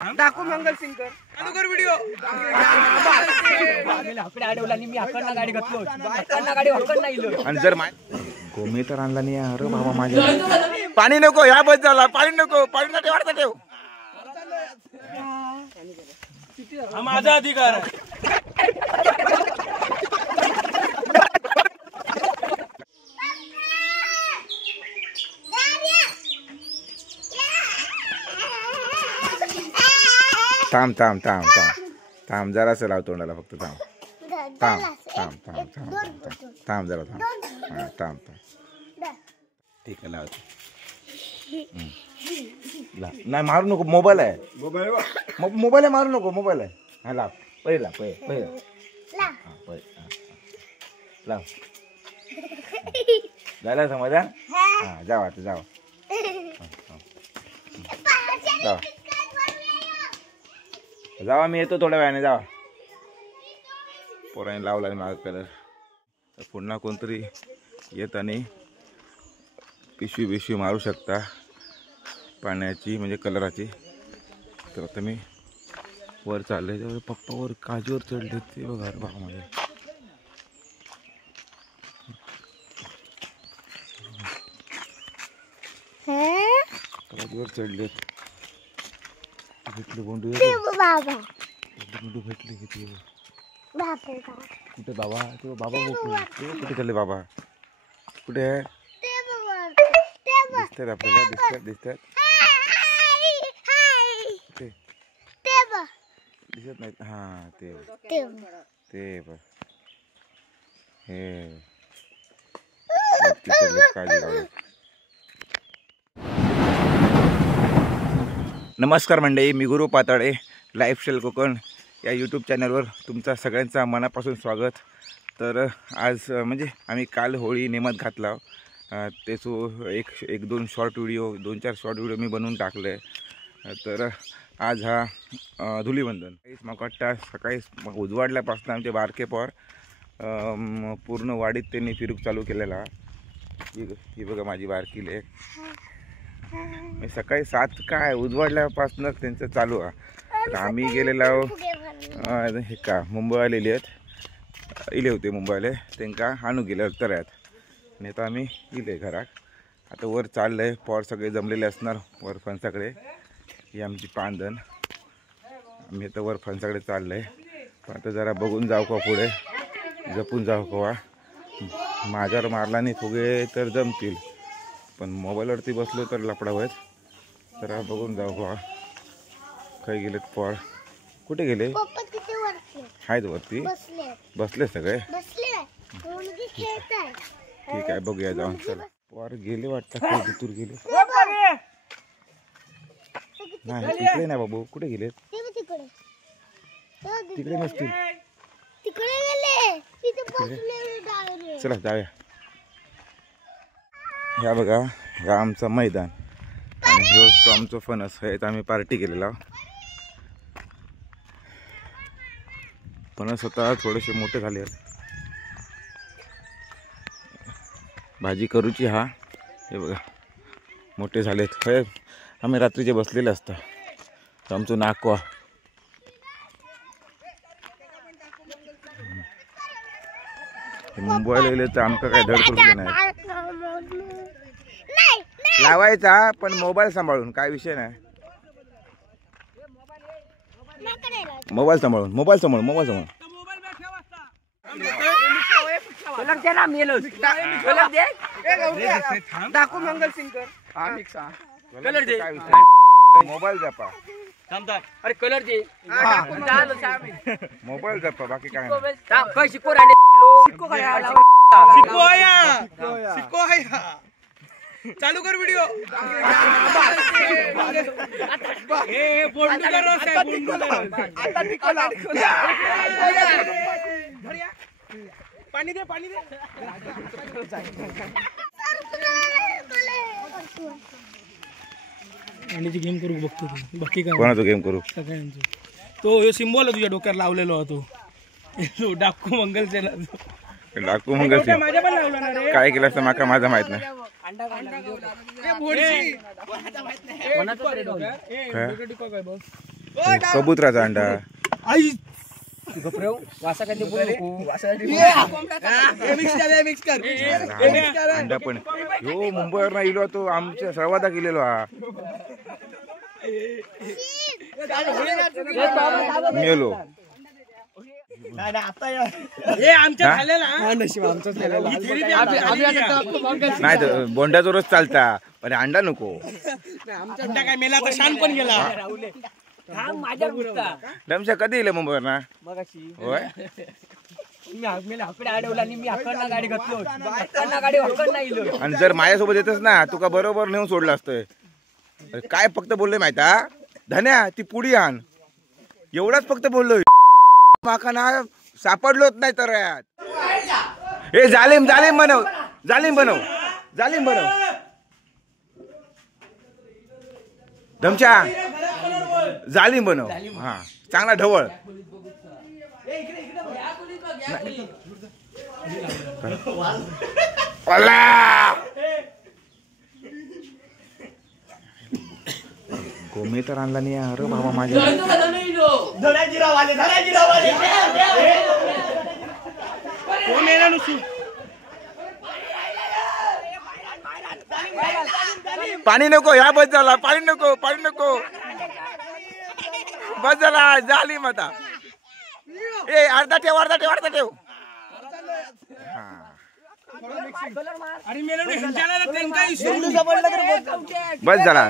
डाकू मंगल सिंगर चालू कर व्हिडिओ. आणि जर गोमी तर आणला नाही. अरे बाबा माझ्या पाणी नको ह्या बस झाला. पाणी नको. पाणी नको वाढता ठेव. हा माझा अधिकार आहे. थांब थांब थांब थांब थांब जरासं लाव तोंडाला फक्त. थांब थांब थांब थांब थांब थांब थांब जरा थांब. हां थांब थांब. ठीक आहे लावतो. नाही मारू नको. मोबाईल आहे. मोबाईल आहे. मारू नको. मोबाईल आहे. हा लाव. पहिले लाव. पहिले हां पहिले लाव. झालं समजा. हां जावा आता जावा. जावा जावा. मी येतो थोड्या वेळाने. जावा. पोराने लावला माझा कलर. पुन्हा कोणतरी येत आणि पिशवी मारू शकता पाण्याची म्हणजे कलराची. तर आता मी वर चालले. त्यावेळी पप्पा वर काजीवर चढले. ते बघा बाबा माझ्या काजीवर चढलेत. भेटले गोंडू. गोंडू भेटले किती. कुठे बाबा. ते बाबा कुठे चालले बाबा. कुठे आहे. दिसतात आपल्याला. दिसतात दिसत नाहीत. हा ते बघ हे काळजी लावली. नमस्कार मंडळी. मी गुरु पाताळे. लाईफस्टाईल कोकण या यूट्यूब चॅनलवर तुमचा सगळ्यांचा मनापासून स्वागत. तर आज म्हणजे आम्ही काल होळी नेमत घातला. त्याचं एक दोन शॉर्ट व्हिडिओ 2-4 शॉर्ट व्हिडिओ मी बनवून टाकले. तर आज हा धुलीवंदन. मग वाटतं सकाळी उजवाडल्यापासून आमचे बारके पोर पूर्ण वाडीत त्यांनी फिरूक चालू केलेला. ही बघा माझी बारकी लेक. मी सकाळी 7 काय उजवाडल्यापासूनच त्यांचं चालू आहे. तर आम्ही गेलेलो हे का मुंबई आलेली आहेत. इले होते मुंबईला. त्यांना आणू गेले तऱ्यात. नाही तर आम्ही इले घरात. आता वर चाललं आहे. पोर सगळे जमलेले असणार वर फणसाकडे. ही आमची पांधन. आम्ही आता वर फणसाकडे चाललं आहे. पण आता जरा बघून जाऊ का पुढे. जपून जाऊ कवा. माझ्यावर मारला नाही फुगे तर जमतील. पण मोबाईलवरती बसलो तर लपडा होत. तर बघून जाऊ का. काही गेलेत पोर. कुठे गेले. आहेत वरती बसले सगळे. ठीक आहे बघूया जाऊन. चला पोर गेले वाटतं. काही दूर गेले. नाही तिकडे नाही बाबू. कुठे गेले. तिकडे नसतील. चला जाऊया. ह्या बघा ह्या आमचं मैदान. आणि रोज तो आमचं फणस आहे. आम्ही पार्टी केलेला. फणस आता थोडेसे मोठे झाले आहेत. भाजी करूची. हा हे बघा मोठे झालेत. हे आम्ही रात्रीचे बसलेले असतात. आमचं नाकवा. मुंबईला गेले तर आमका काय धड करू नाही. लावायचा पण मोबाईल सांभाळून. काय विषय नाही. मोबाईल सांभाळून. डाकू मंगल सिंगर कलर दे. मोबाईल जपा. अरे कलर दे. मोबाईल जपा. बाकी काय चालू कर व्हिडिओ. पाणी दे. पाण्याची गेम करू बघतो. बाकी काय कोणाचं गेम करू. सगळ्यांचं. तो सिम्बॉल आहे तुझ्या डोक्यावर लावलेला होतो. डाकू मंगल. डाकू मंगल काय केलं असतं माका माझं माहित नाही. कबुतराचा अंडा. आई अंडा पण हो मुंबईवर नाही इलो तो आमच्या सर्वादा गेलेलो हा मेलो. नाही तर बोंडाचा रोज चालता पण अंडा नको. अंडा काय मेला तर शान पण गेला. रमशा कधी येईल मुंबईवर ना? होय आणि जर माझ्यासोबत येतच ना तुका बरोबर नेऊन सोडलं असतंय. काय फक्त बोललोय माहिती हा धन्या ती पुडी आण एवढाच फक्त बोललोय. माका ना सापडलोच नाही तर हे जालिम जालिम बनव जालिम बनव जालिम बनव. धमच्या जालिम बनव. हा चांगला ढवळ. गोमे तर आणला नाही अरे बाबा माझ्या. पाणी नको ह्या बस झाला. पाणी नको पाणी नको बस झाला. जालिम आता ए अर्धा ठेव अर्धा ठेव अर्धा ठेव. बस झाला.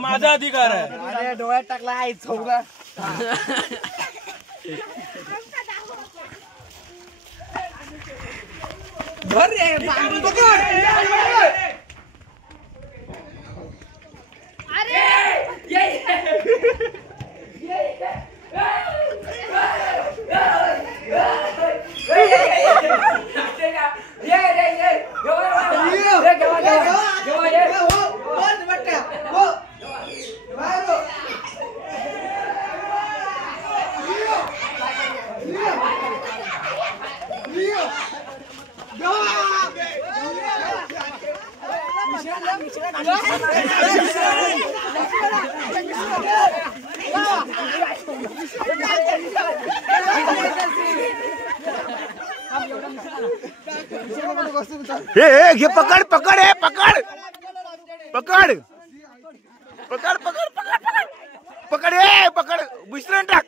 माझा अधिकार आहे. डोळ्यात टाकला आहे चौदा. हे घे पकड पकड हे पकड पकड पकड पकड पकड पकड हे पकड विसरून टाक.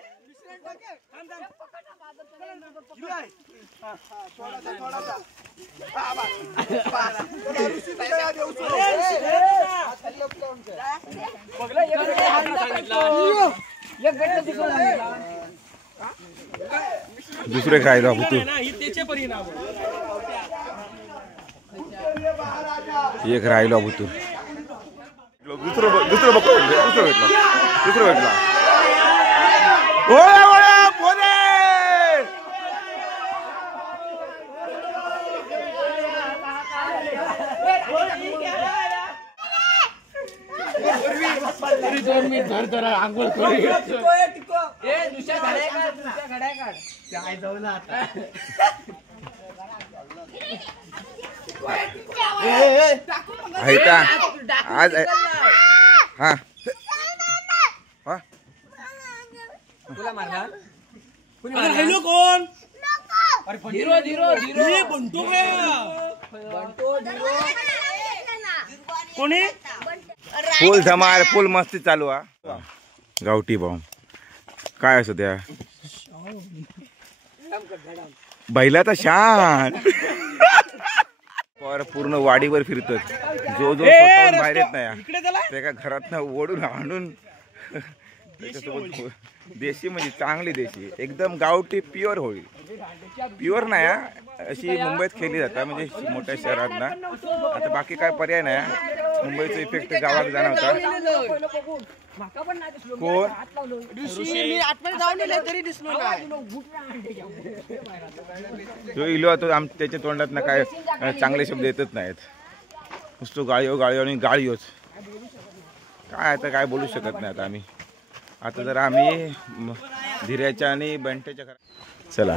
दुसरे काय राहू तू एक राहिलो अबू तू दुसरं दुसरं बघ दुसरं भेटलं दुसरं भेटलं. आंघोळ आज हा राहिलो कोण? धीरो धीरो धीरो बंटू कोणी? फुल धमाल फुल मस्ती चालू हा. गावठी बॉम्ब काय असं त्या बैलाचा शान पूर्ण वाडीवर फिरतोय. जो जो स्वतःहून बाहेर येत नाही ते का घरात ओढून आणून त्याच्यासोबत देशी म्हणजे चांगली देशी एकदम गावठी प्युअर होळी. प्युअर नाही अशी मुंबईत खेळली जातात म्हणजे मोठ्या शहरात ना. आता बाकी काय पर्याय नाही. मुंबईचा इफेक्ट गावात जाणवता. कोण तो इलो तो त्याच्या तोंडात ना काय चांगले शब्द येतच नाहीत. नुसतो गाळीओ गाळीओ आणि गाळीओच काय आता काय बोलू शकत नाही. आता आम्ही आता जरा आम्ही धीऱ्याच्या आणि बंट्याच्या चला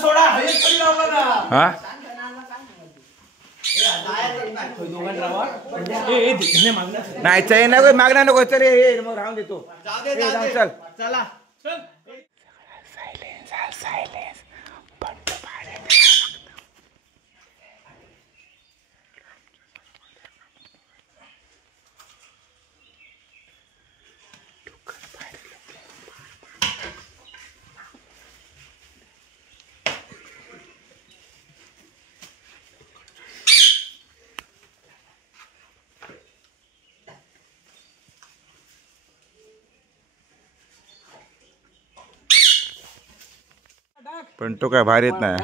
सोडा हा नाही चैन नको मागणार नको चल मग राहून देतो चल चला पण तो काय बाहेर येत नाही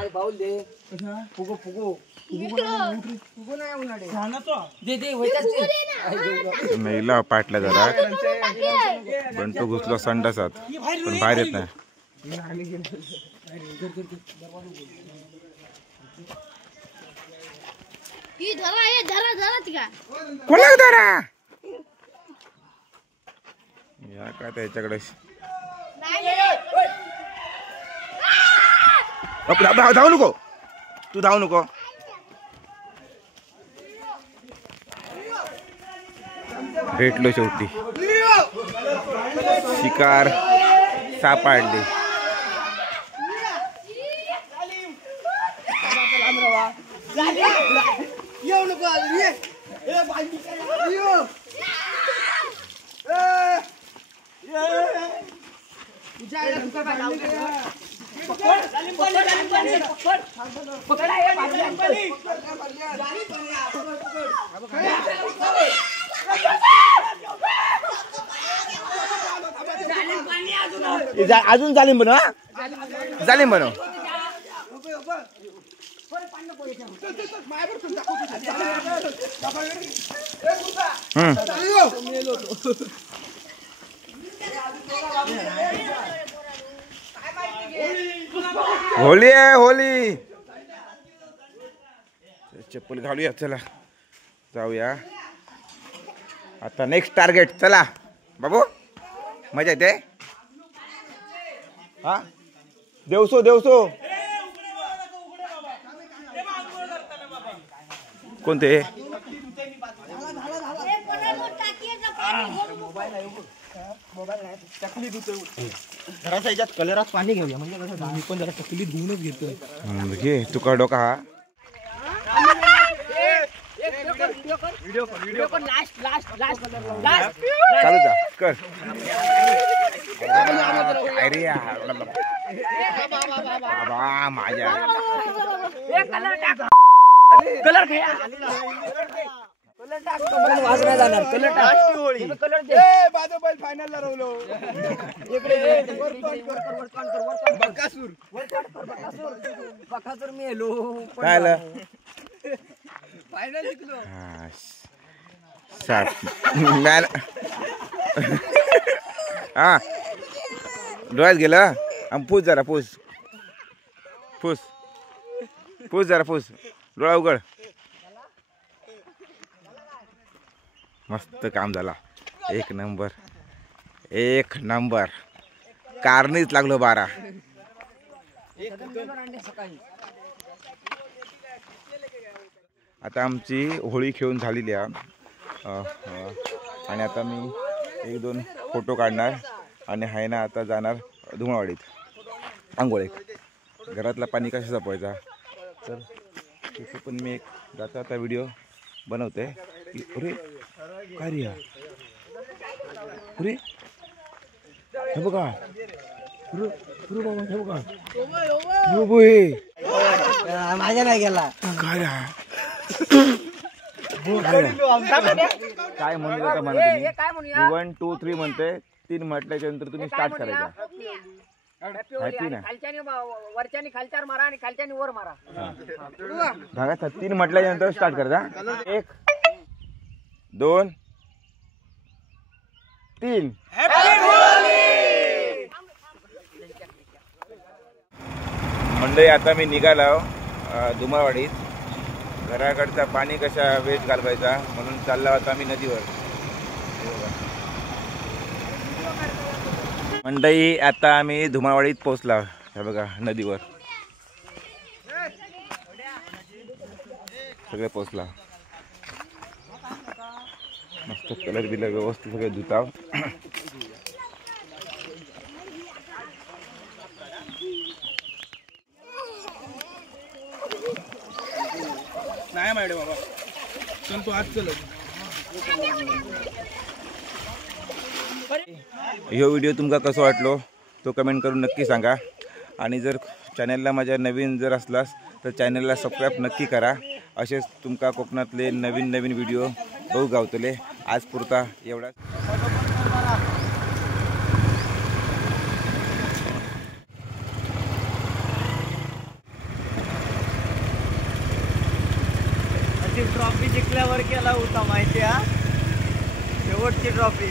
मेला पाटला जरा पण तो घुसला संडासात पण बाहेर येत नाही कोणा धरा या काय त्याच्याकडे धावू नको तू धावू नको भेटलो शेवटी शिकार सापडली अजून जालीम बनव जालीम बनव होली आहे होली चप्पल घालूया चला जाऊया आता नेक्स्ट टार्गेट चला बाबू मजा येते हा देवसो देवसो कोणते घराच्या याच्यात कलरात पाणी घेऊया म्हणजे कसं मी पण जरा तकलीफ घेऊनच घेतोय घे तुका डोका हा चालू जा कर अरे बाबा माझ्या कलर फायनल रवलो बकासूर मेलो काय फायनल जिंकलो मॅन हा डोळ्यात गेलं पूस जरा पूस पूस पूस जरा पूस डोळा उघड मस्त काम झाला एक नंबर कारनीच लागलो 12 आता आमची होळी खेळून झालेली आहे आणि आता मी 1-2 फोटो काढणार आणि आहे ना आता जाणार धुमाळवाडीत आंघोळीत घरातला पाणी कसं जपवायचा तर तिथे पण मी एक जाता आता व्हिडिओ बनवते अरे काय रे अरे हे बघा बाबा हे बघा माझ्या नाही गेला काय काय म्हणत होता म्हणा तुम्ही 1 2 3 म्हणते 3 म्हटल्याच्या नंतर तुम्ही स्टार्ट करायचा वरच्यानी खालच्यावर मारा आणि खालच्यानी वर मारा धागा 3 म्हटल्याच्या नंतर स्टार्ट करायचा 1 2 3 मंडळी आता मी निघालो धुमाळवाडीत घराकडचा पाणी कशा वेस्ट घालवायचा म्हणून चालला होता आम्ही नदीवर. मंडई आता आम्ही धुमाळवाडीत पोहोचला. हे बघा नदीवर सगळे पोहोचला. मस्त कलर बिलर व्यवस्थित सगळे धुताव. नाही माहिती बाबा पण तू आज चल. ह्यो व्हिडिओ तुमका कसो वाटलो तो कमेंट करून नक्की सांगा. आणि जर चॅनलला माझ्या नवीन जर असलास तर चॅनलला सबस्क्राईब नक्की करा. असेच तुमका कोकणातले नवीन नवीन व्हिडिओ बघू गावतले. आज पुरता एवढा. ट्रॉफी जिंकल्यावर केला होता माहिती आहे, शेवटची ट्रॉफी.